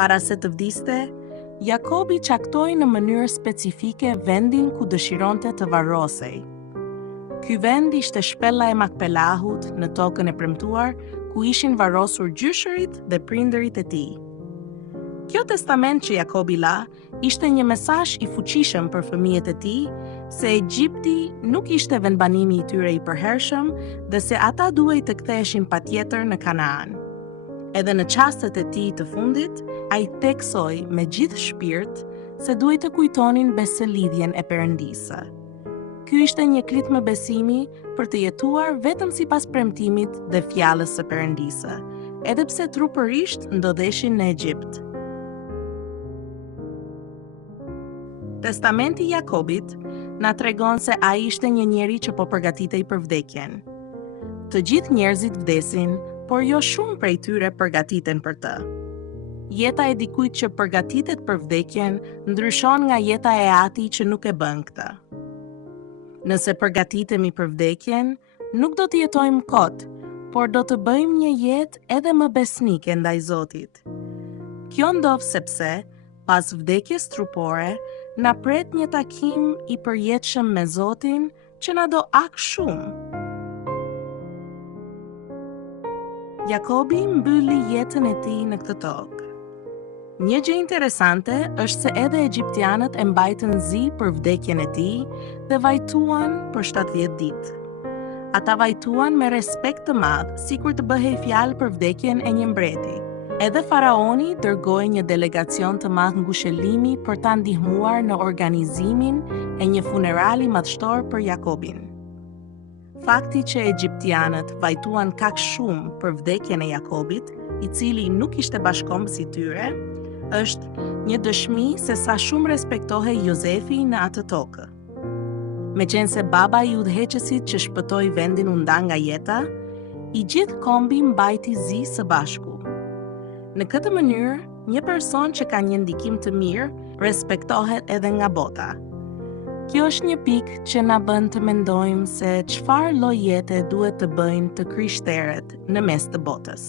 Para se të vdiste, Jakobi caktoi në mënyrë specifike vendin ku dëshironte të varrosej. Ky vend ishte shpella e Makpelahut në tokën e premtuar, ku ishin varrosur gjyshërit dhe prindërit e tij. Kjo testament që Jakobi la ishte një mesazh i fuqishëm për fëmijët e tij se Egjipti nuk ishte vendbanimi i tyre i përhershëm dhe se ata duhej të ktheheshin patjetër në Kanaan. Edhe në çastet e tij të fundit, ai theksoi me gjithë shpirt se duhej të kujtonin besëlidhjen e Perëndisë. Ky ishte një klitmë besimi për të jetuar vetëm sipas premtimit dhe fjalës së Perëndisë, edhe pse trupërisht ndodheshin në Egjipt. Testamenti i Jakobit na tregon se ai ishte një njeri që po përgatitej për vdekjen. Të gjithë njerëzit vdesin, por jo shumë prej tyre përgatiten për të. Jeta e dikujt që përgatitet për vdekjen ndryshon nga jeta e atij që nuk e bën këtë. Nëse përgatitemi për vdekjen, nuk do të jetojmë kot, por do të bëjmë një jetë edhe më besnike ndaj Zotit. Kjo ndodh sepse, pas vdekjes trupore, na pret një takim i përjetshëm me Zotin që na do aq shumë. Jakobi mbylli jetën e tij në këtë tokë. Një gjë interesante është se edhe egjiptianët e mbajtën zi për vdekjen e tij dhe vajtuan për 70 ditë. Ata vajtuan me respekt të madh, sikur të bëhej fjalë për vdekjen e një mbreti. Edhe faraoni dërgoi një delegacion të madh ngushëllimi për ta ndihmuar në organizimin e një funerali madhështor për Jakobin. Fakti që egjiptianët vajtuan kaq shumë për vdekjen e Jakobit, i cili nuk ishte bashkëkombës i tyre, është një dëshmi se sa shumë respektohej Jozefi në atë tokë. Meqense baba i udhëheqësit që shpëtoi vendin u nda nga jeta, i gjithë kombi mbajti zi së bashku. Në këtë mënyrë, një person që ka një ndikim të mirë respektohet edhe nga bota. Kjo është një pikë që na bën të mendojmë se çfarë lloj jete duhet të bëjnë të krishterët në mes të botës.